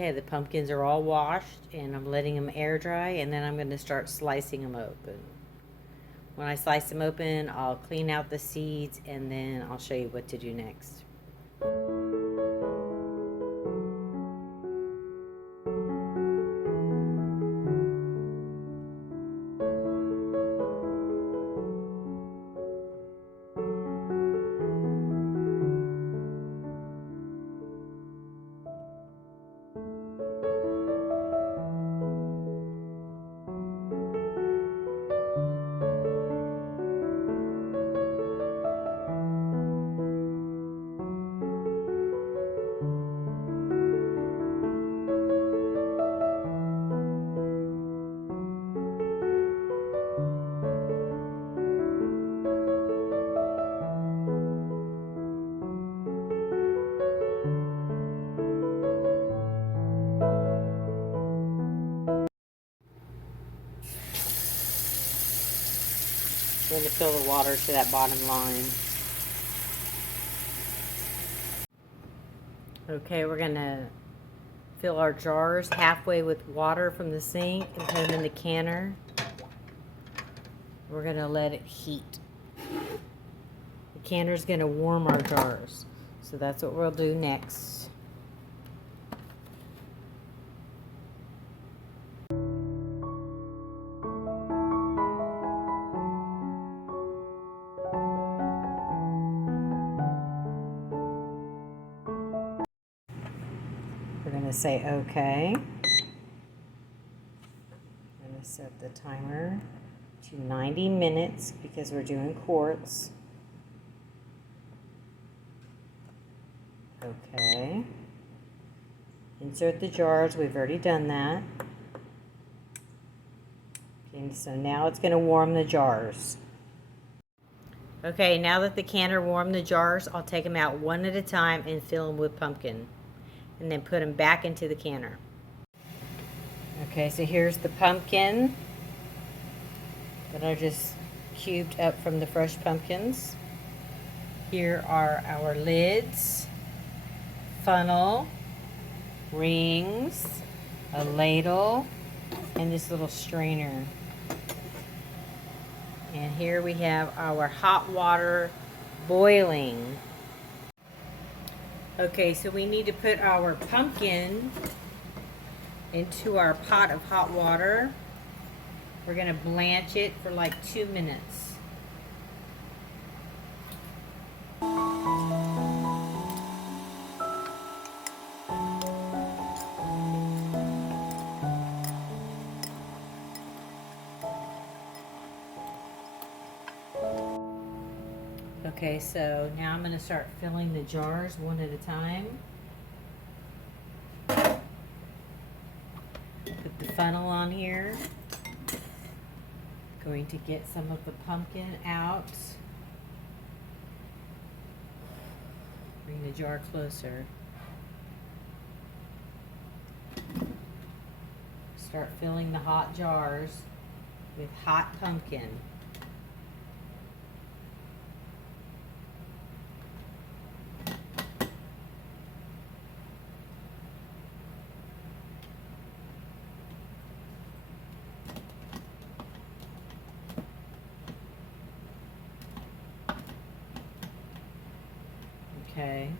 Okay, the pumpkins are all washed and I'm letting them air dry, and then I'm going to start slicing them open. When I slice them open, I'll clean out the seeds and then I'll show you what to do next. We're going to fill the water to that bottom line. Okay, we're going to fill our jars halfway with water from the sink and put them in the canner. We're going to let it heat. The canner is going to warm our jars. So that's what we'll do next. We're going to say okay. I'm going to set the timer to 90 minutes because we're doing quarts. Okay. Insert the jars. We've already done that. Okay, so now it's going to warm the jars. Okay, now that the canner warmed the jars, I'll take them out one at a time and fill them with pumpkin. And then put them back into the canner. Okay, so here's the pumpkin that I just cubed up from the fresh pumpkins. Here are our lids, funnel, rings, a ladle, and this little strainer. And here we have our hot water boiling. Okay, so we need to put our pumpkin into our pot of hot water. We're going to blanch it for like 2 minutes. Okay, so now I'm going to start filling the jars one at a time. Put the funnel on here. Going to get some of the pumpkin out. Bring the jar closer. Start filling the hot jars with hot pumpkin. Okay,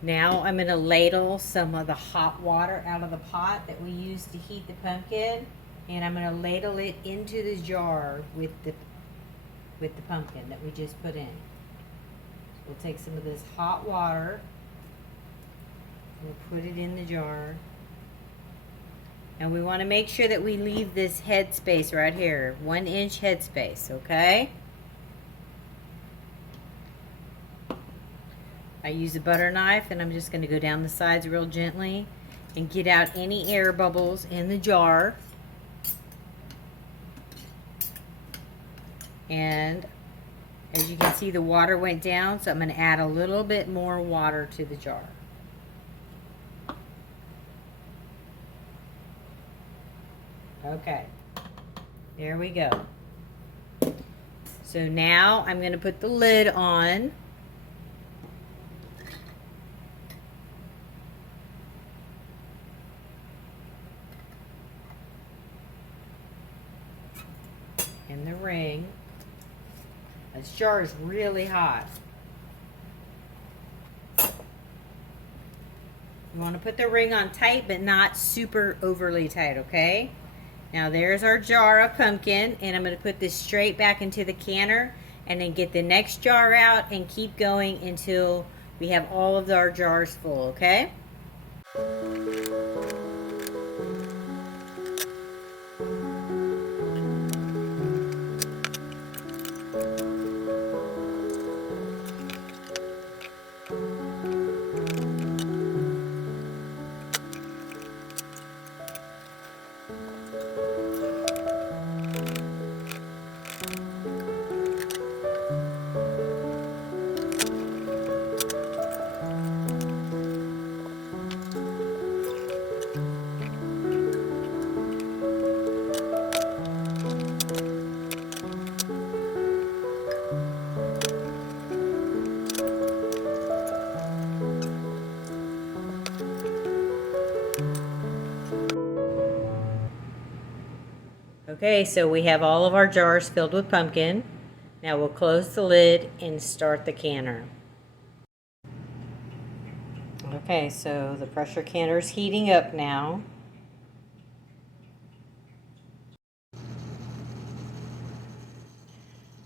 now I'm going to ladle some of the hot water out of the pot that we used to heat the pumpkin, and I'm going to ladle it into the jar with the pumpkin that we just put in. So we'll take some of this hot water, we'll put it in the jar, and we want to make sure that we leave this head space right here, 1 inch head space, okay? I use a butter knife, and I'm just going to go down the sides real gently and get out any air bubbles in the jar. And as you can see, the water went down, so I'm going to add a little bit more water to the jar. Okay, there we go. So now I'm going to put the lid on. ring. This jar is really hot. You want to put the ring on tight, but not super overly tight, okay? Now there's our jar of pumpkin, and I'm going to put this straight back into the canner, and then get the next jar out and keep going until we have all of our jars full, okay? Okay, so we have all of our jars filled with pumpkin. Now we'll close the lid and start the canner. Okay, so the pressure canner is heating up now.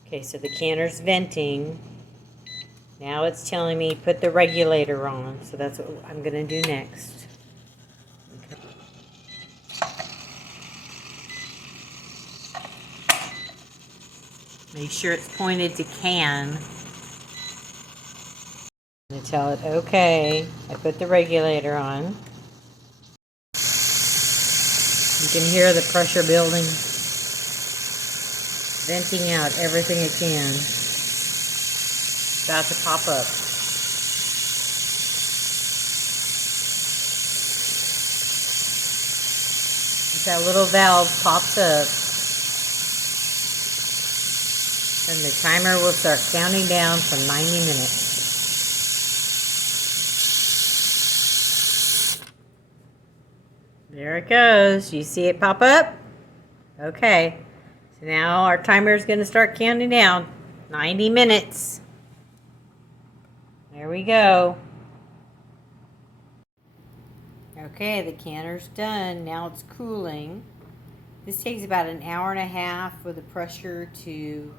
Okay, so the canner's venting. Now it's telling me put the regulator on, so that's what I'm going to do next. Make sure it's pointed to can. I'm going to tell it, okay, I put the regulator on. You can hear the pressure building, venting out everything it can. It's about to pop up. As that little valve pops up, and the timer will start counting down for 90 minutes. There it goes. You see it pop up? Okay. So now our timer is going to start counting down. 90 minutes. There we go. Okay, the canner's done. Now it's cooling. This takes about an hour and a half for the pressure to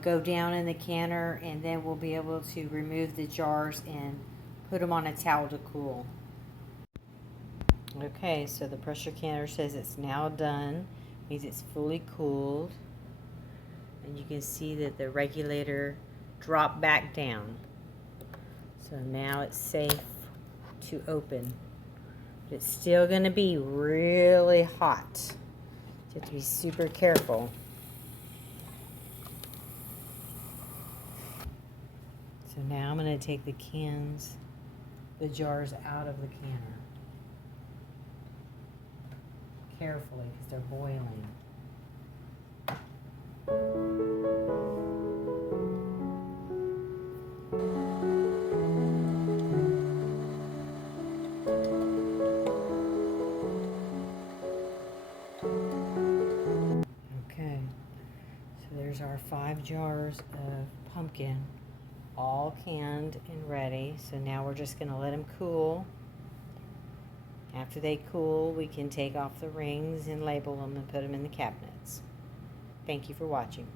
go down in the canner, and then we'll be able to remove the jars and put them on a towel to cool. Okay, so the pressure canner says it's now done. Means it's fully cooled. And you can see that the regulator dropped back down. So now it's safe to open. But it's still going to be really hot. So you have to be super careful. So now I'm going to take the jars out of the canner. Carefully, because they're boiling. Okay, so there's our 5 jars of pumpkin, all canned and ready. So now we're just going to let them cool. After they cool, we can take off the rings and label them and put them in the cabinets. Thank you for watching.